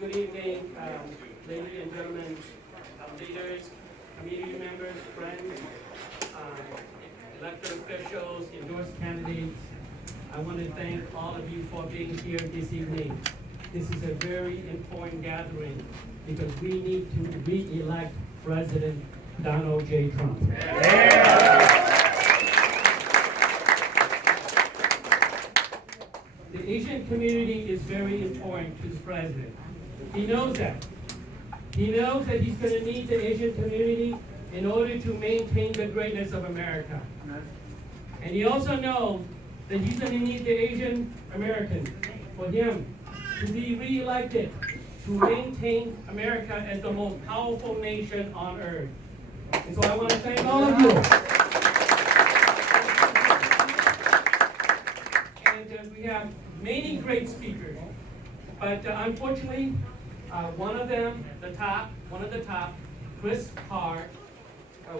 Good evening, ladies and gentlemen, leaders, community members, friends, elected officials, endorsed candidates. I want to thank all of you for being here this evening. This is a very important gathering because we need to re-elect President Donald J. Trump. The Asian community is very important to the president. He knows that. He knows that he's going to need the Asian community in order to maintain the greatness of America. And he also knows that he's going to need the Asian American for him to be re-elected to maintain America as the most powerful nation on earth. And so I want to thank all of you. And we have many great speakers, but unfortunately, one of the top, Chris Carr,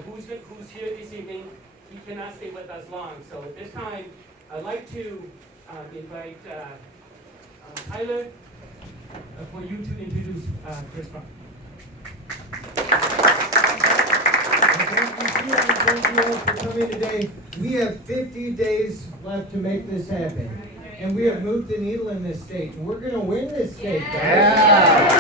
who's here this evening, he cannot stay with us long. So at this time, I'd like to invite Tyler for you to introduce Chris Carr. Thank you all for coming today. We have 50 days left to make this happen. And we have moved the needle in this state. We're going to win this state, guys.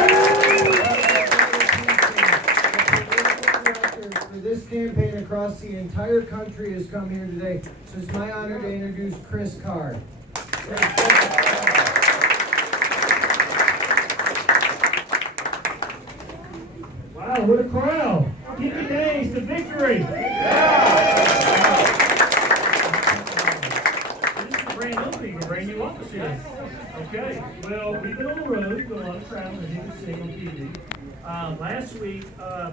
For this campaign across the entire country has come here today. So it's my honor to introduce Chris Carr. Wow, what a crowd. 50 days to victory. This is a brand new people, brand new office here. Okay, well, we've been on the road, doing a lot of traveling, as you can see on TV. Last week,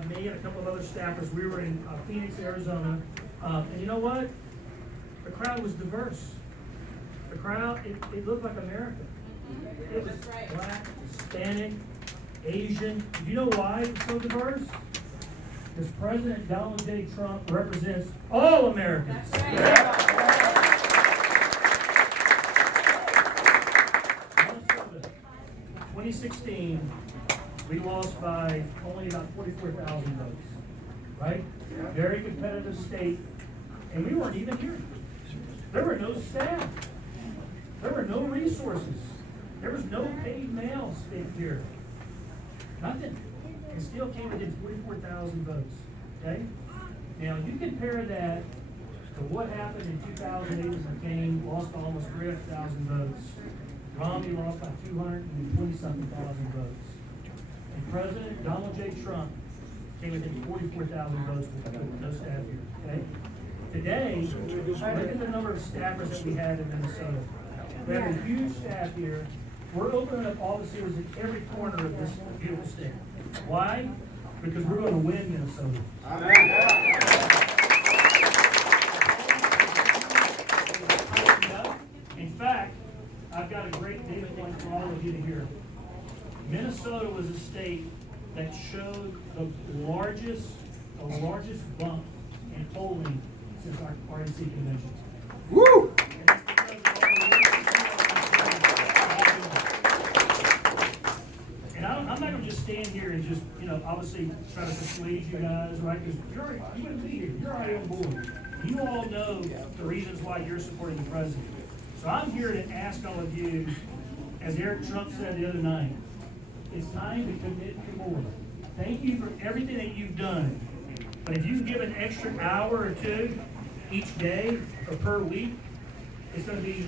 me and a couple of other staffers, we were in Phoenix, Arizona. And you know what? The crowd was diverse. The crowd, it looked like America. It was black, Hispanic, Asian. Do you know why it's so diverse? Because President Donald J. Trump represents all Americans. That's right. 2016, we lost by only about 44,000 votes, right? Very competitive state, and we weren't even here. There were no staff. There were no resources. There was no paid mail spent here. Nothing. And still came within 44,000 votes. Okay? Now you compare that to what happened in 2008 when McCain lost almost 300,000 votes. Romney lost by 220-something thousand votes. And President Donald J. Trump came within 44,000 votes with no staff here. Okay? Today, look at the number of staffers that we have in Minnesota. We have a huge staff here. We're opening up offices in every corner of this beautiful state. Why? Because we're going to win Minnesota. In fact, I I've got a great data point for all of you to hear. Minnesota was a state that showed the largest bump in polling since our RNC convention. Woo! And that's because of all the work. And I'm not gonna just stand here and just, obviously try to persuade you guys, right? Because you're gonna be here, you're already on board. You all know the reasons why you're supporting the president. So I'm here to ask all of you, as Eric Trump said the other night, it's time to commit to more. Thank you for everything that you've done. But if you can give an extra hour or two each day or per week, it's gonna be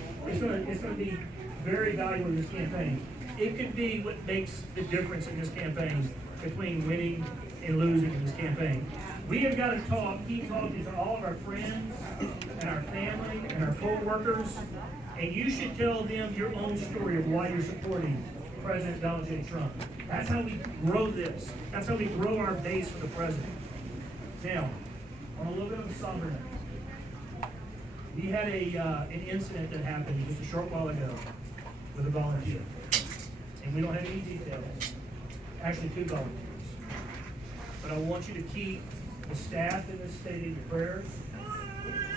very valuable in this campaign. It could be what makes the difference in this campaign between winning and losing in this campaign. We have got to keep talking to all of our friends and our family and our co-workers, and you should tell them your own story of why you're supporting President Donald J. Trump. That's how we grow this. That's how we grow our base for the president. Now, on a little bit of a somber note, we had an incident that happened just a short while ago with a volunteer. And we don't have any details. Actually, 2 volunteers. But I want you to keep the staff in this state in your prayers.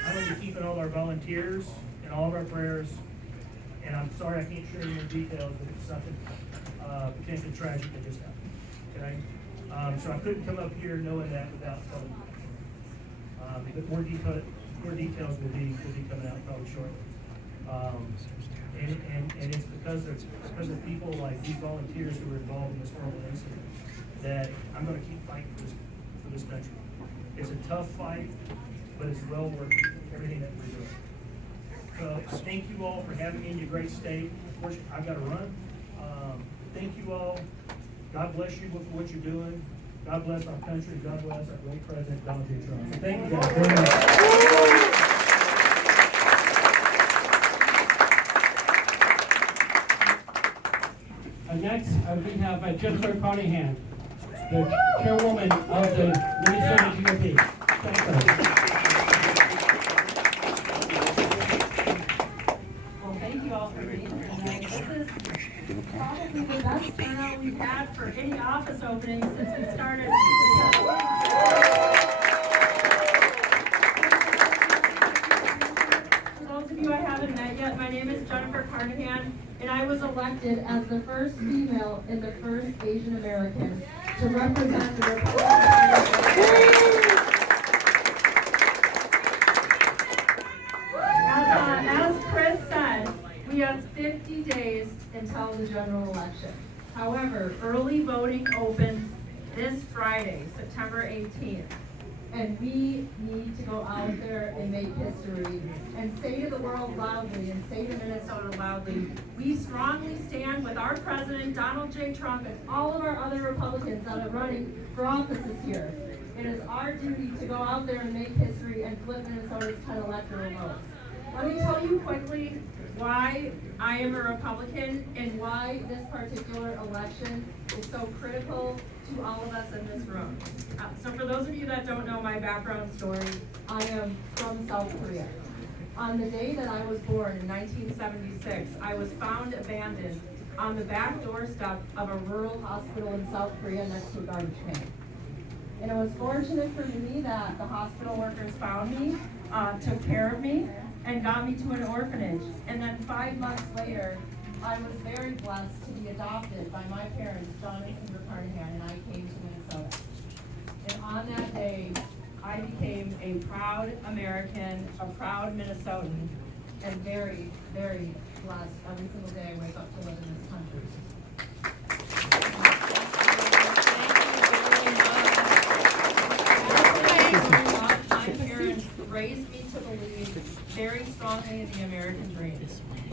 I'm going to be keeping all our volunteers in all of our prayers. And I'm sorry I can't share any more details, but it's something potentially tragic that just happened. Okay? So I couldn't come up here knowing that without telling you. But more details will be coming out probably shortly. And it's because of people like these volunteers who were involved in this horrible incident that I'm going to keep fighting for this country. It's a tough fight, but it's well worth everything that we're doing. So thank you all for having me in your great state. Unfortunately, I've got to run. Thank you all. God bless you for what you're doing. God bless our country. God bless our great president, Donald J. Trump. So thank you guys very much. Next, we have Jennifer Carnahan, the chairwoman of the Minnesota GOP. Well, thank you all for being here tonight. This is probably the best turnout we've had for any office opening since we started. For those of you I haven't met yet, my name is Jennifer Carnahan, and I was elected as the first female and the first Asian American to represent the Republican Party. As Chris said, we have 50 days until the general election. However, early voting opens this Friday, September 18th. And we need to go out there and make history and say to the world loudly and say to Minnesota loudly, we strongly stand with our president, Donald J. Trump, and all of our other Republicans that are running for offices here. It is our duty to go out there and make history and flip Minnesota's 10 electoral votes. Let me tell you quickly why I am a Republican and why this particular election is so critical to all of us in this room. So for those of you that don't know my background story, I am from South Korea. On the day that I was born in 1976, I was found abandoned on the back doorstep of a rural hospital in South Korea next to a garbage can. And it was fortunate for me that the hospital workers found me, took care of me, and got me to an orphanage. And then 5 months later, I was very blessed to be adopted by my parents, John and Cindy Carnahan, and I came to Minnesota. And on that day, I became a proud American, a proud Minnesotan, and very, very blessed every single day I wake up to live in this country. My parents raised me to believe very strongly in the American dream.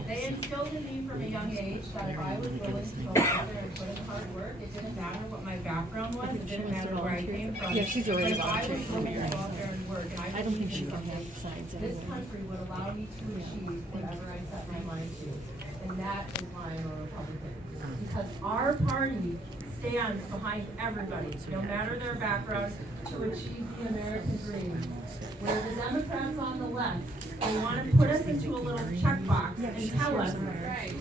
They instilled in me from a young age that if I was willing to go out there and put in hard work, it didn't matter what my background was, it didn't matter where I came from. Yeah, she's already But if I was volunteered for willing me, to go right? out there and work, and I don't think she can believed in have something, signs this anymore. country would allow me to achieve whatever I set my mind to. And that is why I'm a Republican. Because our party stands behind everybody, no matter their background, to achieve the American dream. Where the Democrats on the left, they want to put us into a little checkbox and tell us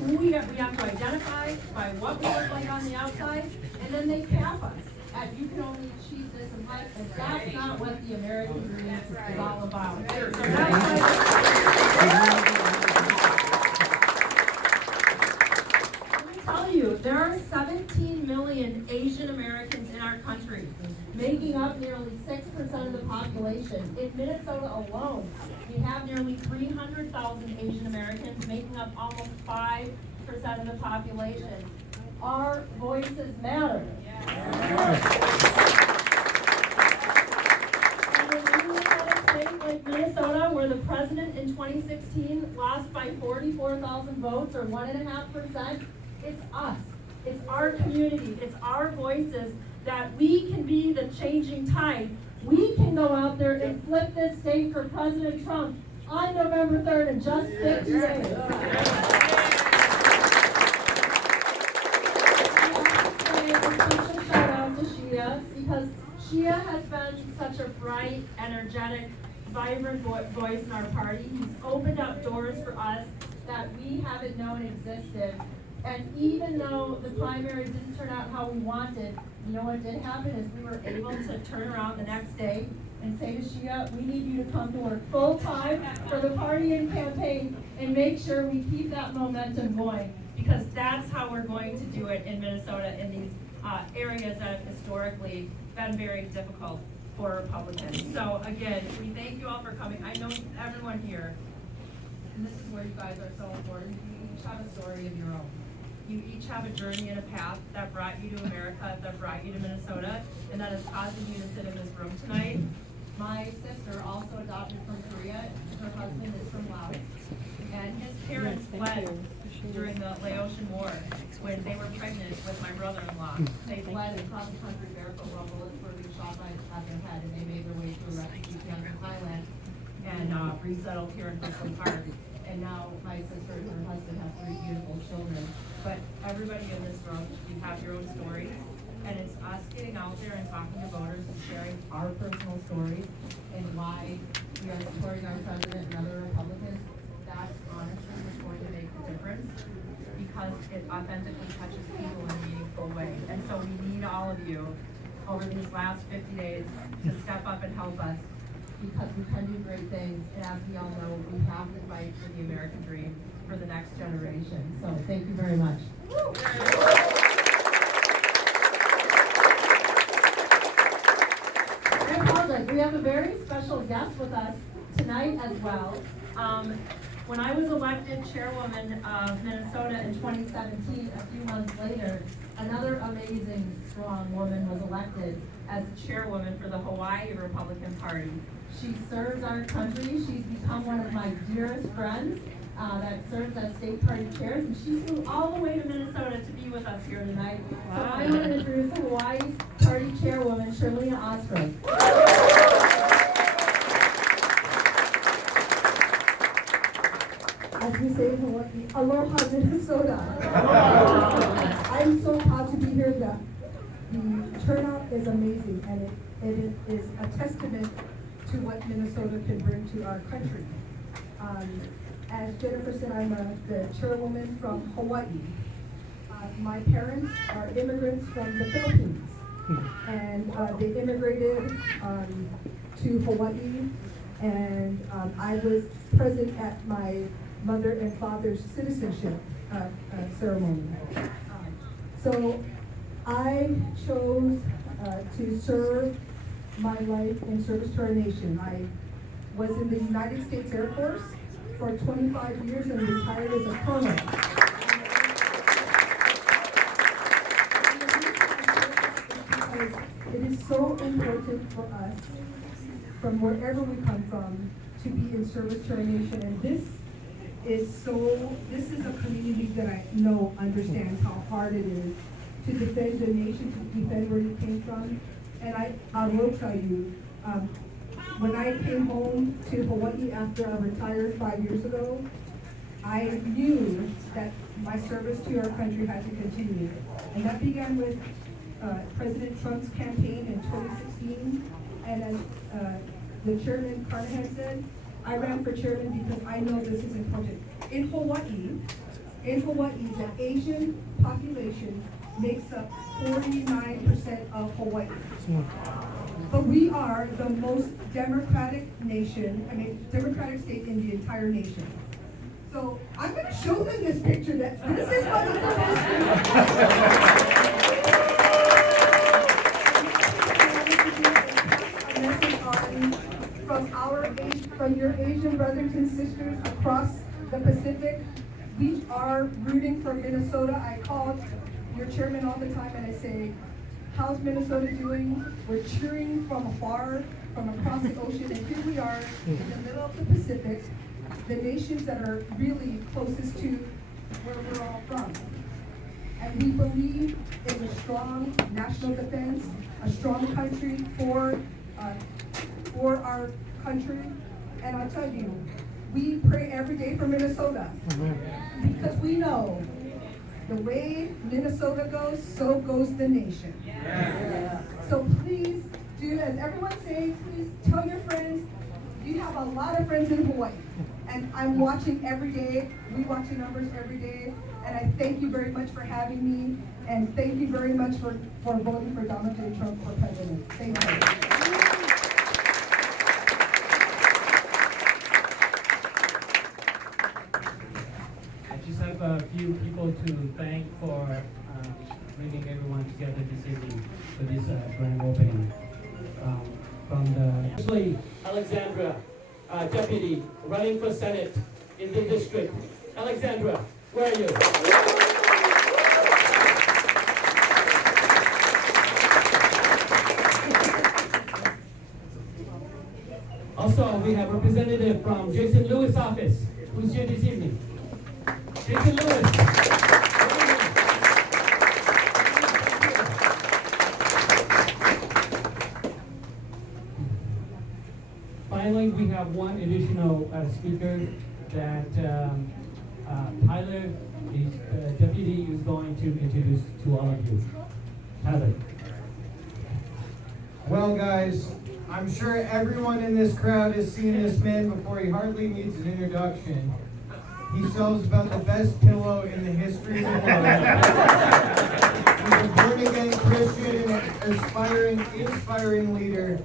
who we have to identify by what we look like on the outside, and then they cap us at you can only achieve this in life, and that's not what the American dream is all about. So let me tell you, there are 17 million Asian Americans in our country, making up nearly 6% of the population. In Minnesota alone, we have nearly 300,000 Asian Americans, making up almost 5% of the population. Our voices matter. And when we look at a state like Minnesota, where the president in 2016 lost by 44,000 votes, or 1.5%, it's us. It's our community. It's our voices that we can be the changing tide. We can go out there and flip this state for President Trump on November 3rd in just 50 days. Special shout out to Shia, because Shia has been such a bright, energetic, vibrant voice in our party. He's opened up doors for us that we haven't known existed. And even though the primary didn't turn out how we wanted, you know what did happen is we were able to turn around the next day and say to Shia, we need you to come to work full time for the party and campaign and make sure we keep that momentum going, because that's how we're going to do it in Minnesota, in these areas that have historically been very difficult for Republicans. So again, we thank you all for coming. I know everyone here, and this is where you guys are so important, you each have a story of your own. You each have a journey and a path that brought you to America, that brought you to Minnesota, and that is causing you to sit in this room tonight. My sister, also adopted from Korea, her husband is from Laos, and his parents fled during the Laotian War when they were pregnant with my brother-in-law. They fled across the country barefoot while bullets were being shot at their head, and they made their way to a refugee camp in Thailand and resettled here in Brooklyn Park. And now my sister and her husband have 3 beautiful children. But everybody in this room, you have your own stories, and it's us getting out there and talking to voters and sharing our personal stories and why we are supporting our president and other Republicans. That's honestly what's going to make the difference, because it authentically touches people in a meaningful way. And so we need all of you over these last 50 days to step up and help us, because we can do great things, and as we all know, we have to fight for the American dream for the next generation. So thank you very much. I apologize. We have a very special guest with us tonight as well. When I was elected chairwoman of Minnesota in 2017, a few months later, another amazing, strong woman was elected as chairwoman for the Hawaii Republican Party. She serves our country. She's become one of my dearest friends that serves as state party chairs, and she flew all the way to Minnesota to be with us here tonight. Wow. So I want to introduce Hawaii Party Chairwoman, Sherlina Osprey. As we say in Hawaii, aloha Minnesota. I'm so proud to be here. The turnout is amazing, and it is a testament to what Minnesota can bring to our country. As Jennifer said, I'm the chairwoman from Hawaii. My parents are immigrants from the Philippines, and they immigrated to Hawaii, and I was present at my mother and father's citizenship ceremony. So I chose to serve my life in service to our nation. I was in the United States Air Force for 25 years and retired as a colonel. Because it is so important for us, from wherever we come from, to be in service to our nation. And this is a community that I know understands how hard it is to defend the nation, to defend where you came from. And I will tell you, when I came home to Hawaii after I retired 5 years ago, I knew that my service to our country had to continue. And that began with President Trump's campaign in 2016. And as the Chairman Carnahan said, I ran for chairman because I know this is important. In Hawaii, the Asian population makes up 49% of Hawaii. But we are the most democratic democratic state in the entire nation. So I'm going to show them this picture that this is what it's supposed to be. From your Asian brothers and sisters across the Pacific, we are rooting for Minnesota. I call your chairman all the time and I say, how's Minnesota doing? We're cheering from afar, from across the ocean, and here we are in the middle of the Pacific, the nations that are really closest to where we're all from. And we believe in a strong national defense, a strong country for our country. And I'll tell you, we pray every day for Minnesota because we know the way Minnesota goes, so goes the nation. So please do, as everyone's saying, please tell your friends. You have a lot of friends in Hawaii. And I'm watching every day. We watch the numbers every day. And I thank you very much for having me. And thank you very much for voting for Donald J. Trump for president. Thank you. I just have a few people to thank for bringing everyone together this evening for this grand opening. Actually, Alexandra, deputy, running for Senate in the district. Alexandra, where are you? Also, we have a representative from Jason Lewis' office, who's here this evening. Jason Lewis. Finally, we have one additional speaker that Tyler, the deputy, is going to introduce to all of you. Tyler. Well, guys, I'm sure everyone in this crowd has seen this man before. He hardly needs an introduction. He sells about the best pillow in the history of the world. He's a born-again Christian and an inspiring leader.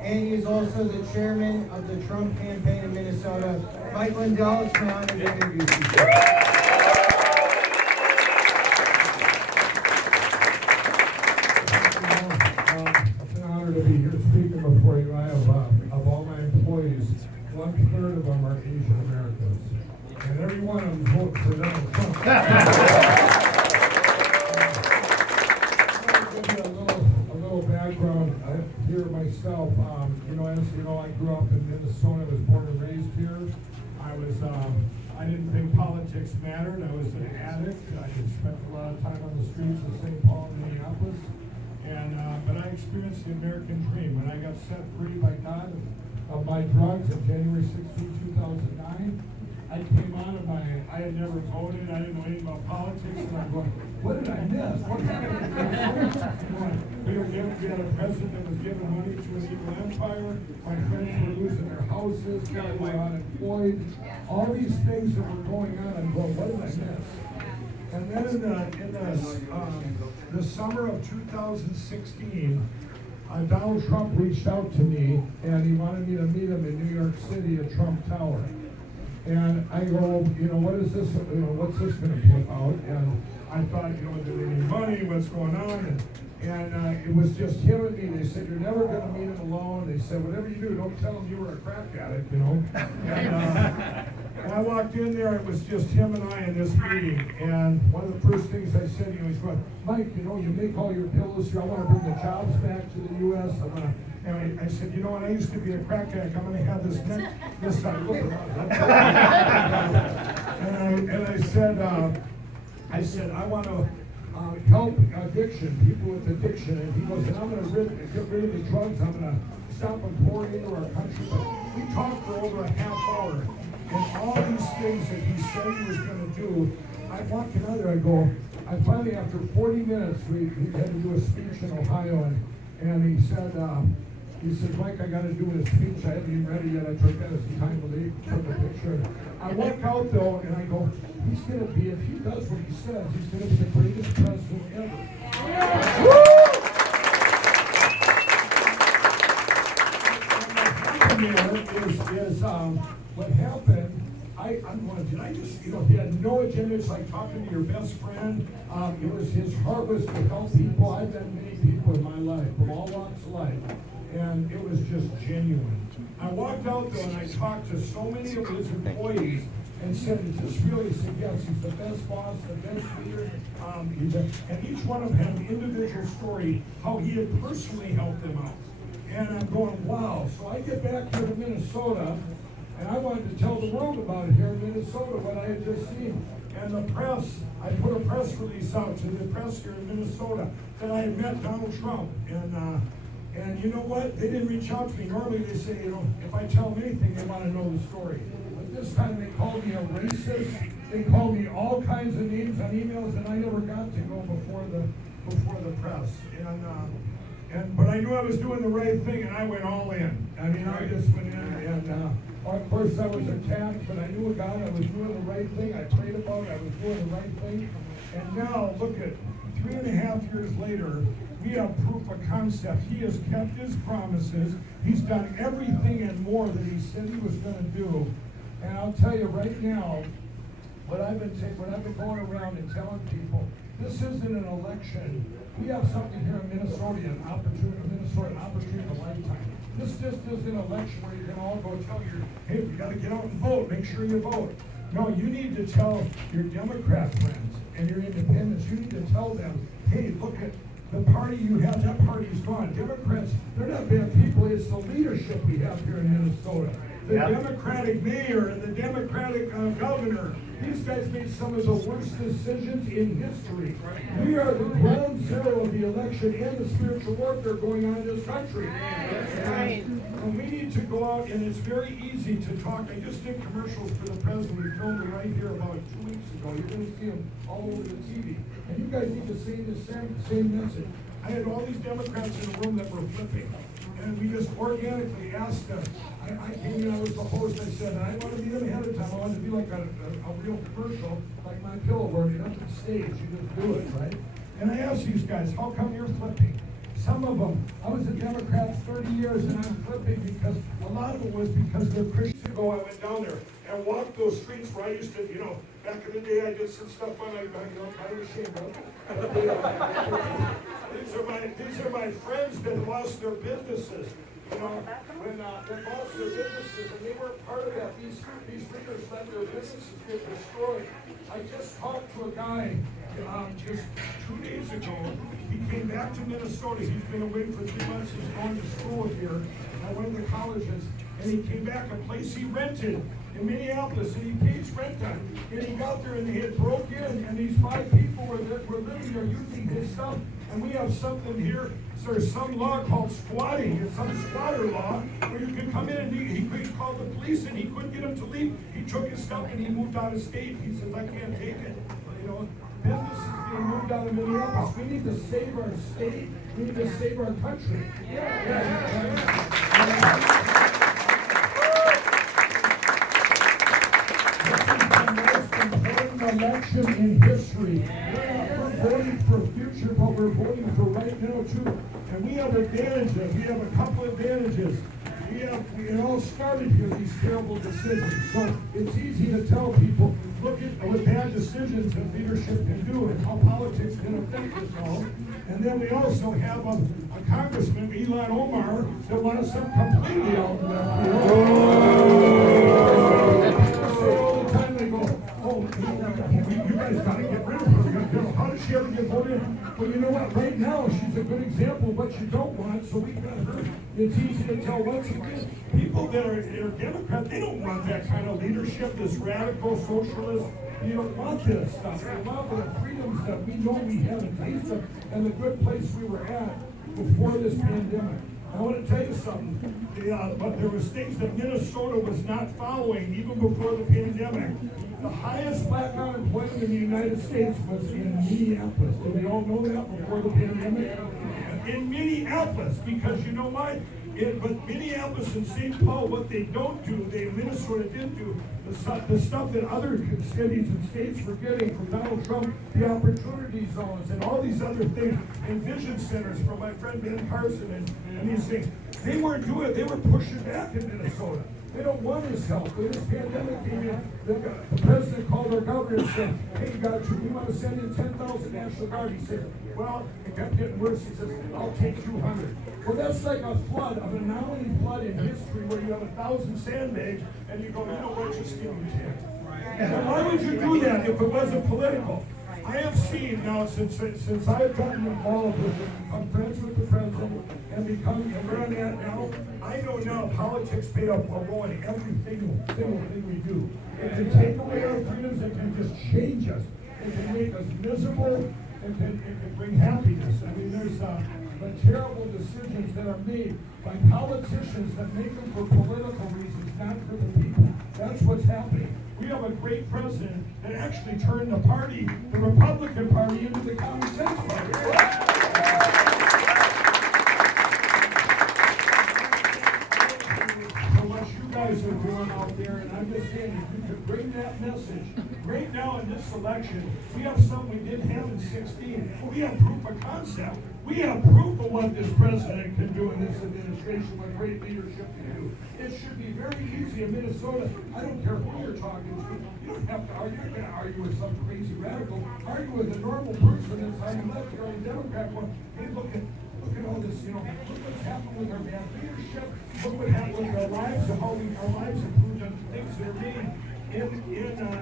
And he's also the chairman of the Trump campaign in Minnesota. Mike Lindell, it's my honor to introduce you. It's an honor to be here speaking before you. I have, of all my employees, 1/3 of them are Asian Americans. And every one of them votes for Donald Trump. A little background here myself. As you know, I grew up in Minnesota. I was born and raised here. I didn't think politics mattered. I was an addict. I had spent a lot of time on the streets of St. Paul and Minneapolis. But I experienced the American dream. When I got set free by God of my drugs on January 16, 2009, I came out of I had never voted, I didn't know anything about politics, and I'm going, what did I miss? What happened? We had a president that was giving money to an evil empire, my friends were losing their houses, people were unemployed, all these things that were going on, I'm going, what did I miss? And then in the summer of 2016, Donald Trump reached out to me, and he wanted me to meet him in New York City at Trump Tower. And I go, what is this, what's this going to put out? And I thought, do they need money? What's going on? And it was just him and me. They said, you're never going to meet him alone. They said, whatever you do, don't tell him you were a crack addict, And I walked in there, it was just him and I in this meeting. And one of the first things I said, he's going, Mike, you make all your pills here. I want to bring the jobs back to the U.S. And I said, when I used to be a crack addict, I'm going to have this side. Look around. And I said, I want to help addiction, people with addiction. And he goes, and I'm going to get rid of the drugs. I'm going to stop them pouring into our country. But we talked for over a half hour. And all these things that he said he was going to do, I walked in there, I finally, after 40 minutes, we had to do a speech in Ohio, and he said, He says, Mike, I gotta do his speech. I haven't even read it yet. I took that as the time to leave, took a picture. I walk out though, and I go, he's gonna be, if he does what he says, he's gonna be the greatest president ever. What happened, I'm going, did I just, he had no agenda. It's like talking to your best friend. His heart was to help people. I've met many people in my life, from all walks of life, and it was just genuine. I walked out though, and I talked to so many of his employees, and said, just really said, yes, he's the best boss, the best leader. And each one of them had an individual story, how he had personally helped them out. And I'm going, wow. So I get back here to Minnesota, and I wanted to tell the world about it here in Minnesota, what I had just seen. And the press, I put a press release out to the press here in Minnesota that I had met Donald Trump. And you know what? They didn't reach out to me. Normally they say, if I tell them anything, they want to know the story. But this time they called me a racist. They called me all kinds of names on emails, and I never got to go before the press. But I knew I was doing the right thing, and I went all in. I mean, I just went in, and of course I was attacked, but I knew God, I was doing the right thing. I prayed about it, I was doing the right thing. And now, look at 3.5 years later, we have proof of concept. He has kept his promises. He's done everything and more that he said he was going to do. And I'll tell you right now, what I've been going around and telling people, this isn't an election. We have something here in Minnesota, an opportunity of a lifetime. This just isn't an election where you can all go tell hey, you got to get out and vote. Make sure you vote. No, you need to tell your Democrat friends and your independents. You need to tell them, hey, look at the party you have. That party's gone. Democrats, they're not bad people. It's the leadership we have here in Minnesota. The Democratic mayor and the Democratic governor. These guys made some of the worst decisions in history. We are the ground zero of the election and the spiritual warfare going on in this country. And we need to go out, and it's very easy to talk. I just did commercials for the president. We filmed it right here about 2 weeks ago. You're going to see them all over the TV. And you guys need to say the same message. I had all these Democrats in the room that were flipping. And we just organically asked them. I came in, I was the host, I said, I want to be them ahead of time. I want to be like a real commercial, like My Pillow, where you're not on stage, you just do it, right? And I asked these guys, how come you're flipping? Some of them, I was a Democrat 30 years and I'm flipping because a lot of it was because they're Christians. Ago, I went down there and walked those streets where I used to, back in the day I did some stuff on, I'm kind of ashamed of. These are my friends that lost their businesses. When they lost their businesses and they weren't part of that, these leaders let their businesses get destroyed. I just talked to a guy just 2 days ago. He came back to Minnesota. He's been away for 3 months. He's going to school here at one of the colleges. And he came back, a place he rented in Minneapolis, and he paid rent on. And he got there and they had broke in, and these 5 people were living there using his stuff. And we have something here. So there's some law called squatting. It's some squatter law where you can come in and he called the police and he couldn't get him to leave. He took his stuff and he moved out of state. He says, I can't take it. Business is being moved out of Minneapolis. We need to save our state. We need to save our country. Election in history. We're voting for future, but we're voting for right now too. And we have advantages. We have a couple advantages. It all started here, these terrible decisions. So it's easy to tell people, look at what bad decisions that leadership can do and how politics can affect us all. And then we also have a congressman, Ilhan Omar, that wants them completely out of that all the time they go, you guys got to get rid of her. How does she ever get voted in? Well, you know what? Right now, she's a good example of what you don't want, so we got her. It's easy to tell once again. People that are Democrat, they don't want that kind of leadership, this radical socialist. You don't want this stuff. They want the freedoms that we know we have in taste of and the good place we were at before this pandemic. I want to tell you something, but there was things that Minnesota was not following even before the pandemic. The highest black unemployment in the United States was in Minneapolis. Did we all know that before the pandemic? In Minneapolis, because you know why? But Minneapolis and St. Paul, what they don't do, Minnesota didn't do, the stuff that other cities and states were getting from Donald Trump, the opportunity zones and all these other things, and vision centers from my friend Ben Carson and these things. They weren't doing it, they were pushing back in Minnesota. They don't want his help. When this pandemic came in, the president called our governor and said, hey, we want to send in 10,000 National Guard. He said, well, it kept getting worse. He says, I'll take 200. Well, that's like a flood, of an anomaly flood in history where you have 1,000 sandbags and you go, you know what, just give me 10. And why would you do that if it wasn't political? I have seen now, since I've gotten involved with it, I'm friends with the president, and where I'm at now, I know now politics play a role in every single thing we do. It can take away our freedoms, it can just change us, it can make us miserable, it can bring happiness. I mean, there's terrible decisions that are made by politicians that make them for political reasons, not for the people. That's what's happening. We have a great president that actually turned the party, the Republican Party, into the common sense party. So what you guys are doing out there, and I'm just saying, if you could bring that message, right now in this election, we have something we didn't have in 16. We have proof of concept. We have proof of what this president can do in this administration, what great leadership can do. It should be very easy in Minnesota. I don't care who you're talking to. You don't have to argue. You're not going to argue with some crazy radical. Argue with a normal person that's on the left or on the Democrat one. Hey, look at all this, look what's happened with our bad leadership. Look what happened with our lives and how our lives improved on things that are made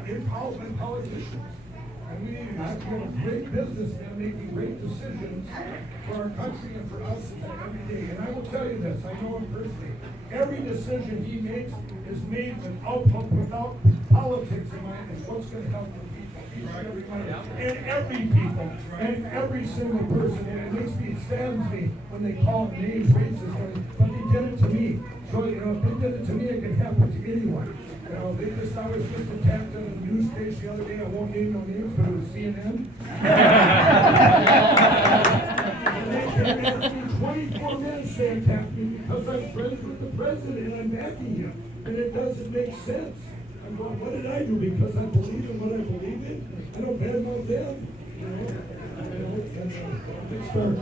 in politicians. And we have a great businessman making great decisions for our country and for us every day. And I will tell you this, I know him personally. Every decision he makes is made without politics in mind. It's what's going to help the people. And every people. And every single person. And it saddens me when they call names racist. But they did it to me. So, if they did it to me, it can happen to anyone. I was just attacked on a news station the other day. I won't name no names, but it was CNN. And they came after me, 24 men say attacked me because I'm friends with the president and I'm backing him. And it doesn't make sense. I'm going, what did I do? Because I believe in what I believe in? I don't badmouth them. Big start.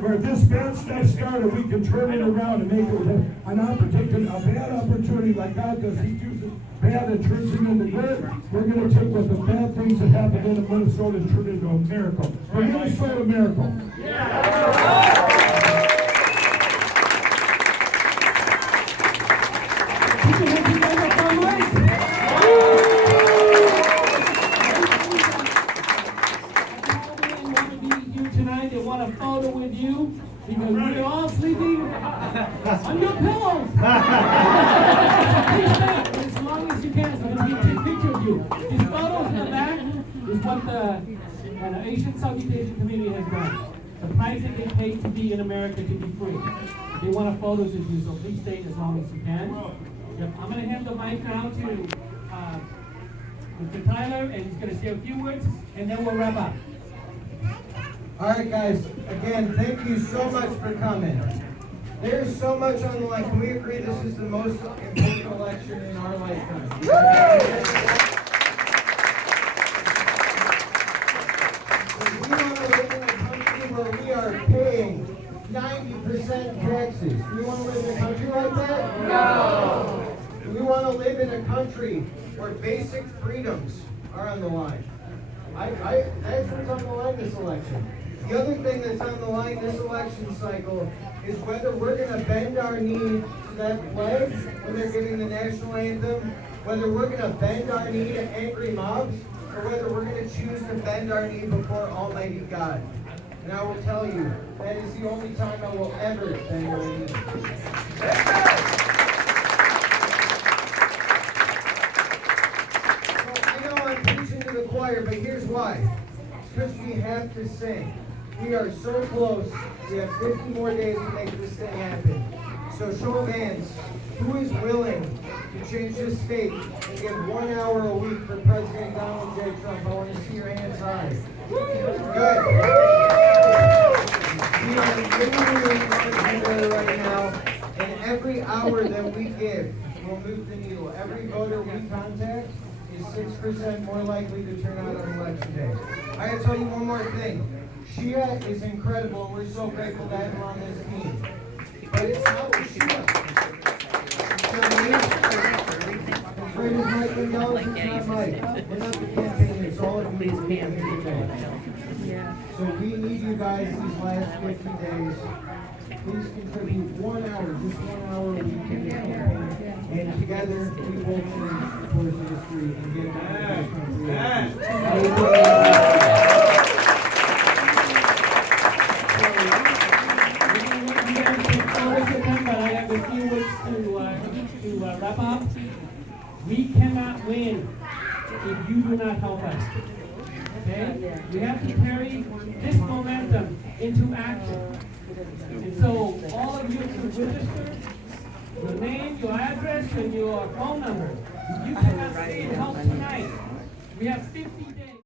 Where this bad stuff started, we can turn it around and make it a bad opportunity like God does. He uses bad and turns it into good. We're going to take what the bad things that happened in Minnesota and turn it into a miracle. A Minnesota miracle. Tonight, they want a photo with you because we're all sleeping on your pillows. Please stand as long as you can so we can take a picture of you. These photos in the back is what the Asian Southeast Asian community has done. The price that they pay to be in America to be free. They want a photos of you, so please stay as long as you can. Yep. I'm going to hand the mic now to Mr. Tyler, and he's going to say a few words, and then we'll wrap up. All right, guys, again, thank you so much for coming. There's so much on the line. Can we agree this is the most important election in our lifetime? We want to live in a country where we are paying 90% taxes. Do we want to live in a country like that? No! We want to live in a country where basic freedoms are on the line. That's what's on the line this election. The other thing that's on the line this election cycle is whether we're going to bend our knee to that flag when they're giving the national anthem, whether we're going to bend our knee to angry mobs, or whether we're going to choose to bend our knee before Almighty God. And I will tell you, that is the only time I will ever bend my knee. So I know I'm preaching to the choir, but here's why. It's because we have to sing. We are so close. We have 50 more days to make this thing happen. So show of hands, who is willing to change this state and give 1 hour a week for President Donald J. Trump? I want to see your hands high. Good. We are literally in September right now, and every hour that we give will move the needle. Every voter we contact is 6% more likely to turn out on election day. I gotta tell you one more thing. Shia is incredible, and we're so grateful to have her on this team. But it's not with Shia. As great as Mike Lindell is, it's not Mike. We're not the campaign, it's all of you. So we need you guys these last 50 days. Please contribute 1 hour, just 1 hour a week in this campaign. And together, we will change the course of history and get back to this country. But I have a few words to wrap up. We cannot win if you do not help us. Okay? We have to carry this momentum into action. And so all of you should register your name, your address, and your phone number. If you cannot stay and help tonight, we have 50 days.